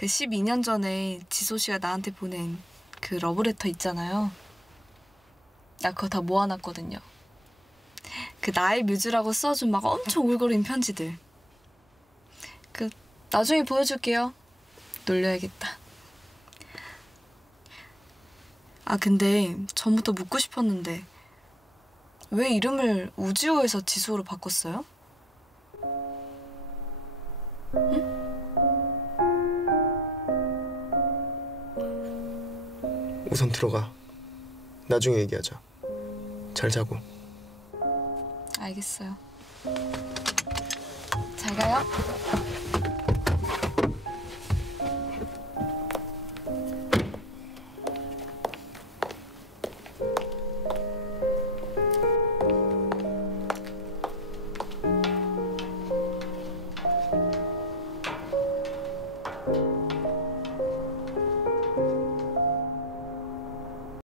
그 12년 전에 지소 씨가 나한테 보낸 그 러브레터 있잖아요. 나 그거 다 모아놨거든요. 그 나의 뮤즈라고 써준 막 엄청 울거리는 편지들. 그 나중에 보여줄게요. 놀려야겠다. 아 근데 전부터 묻고 싶었는데 왜 이름을 우지호에서 지수로 바꿨어요? 우선 들어가. 나중에 얘기하자. 잘 자고. 알겠어요. 잘 가요.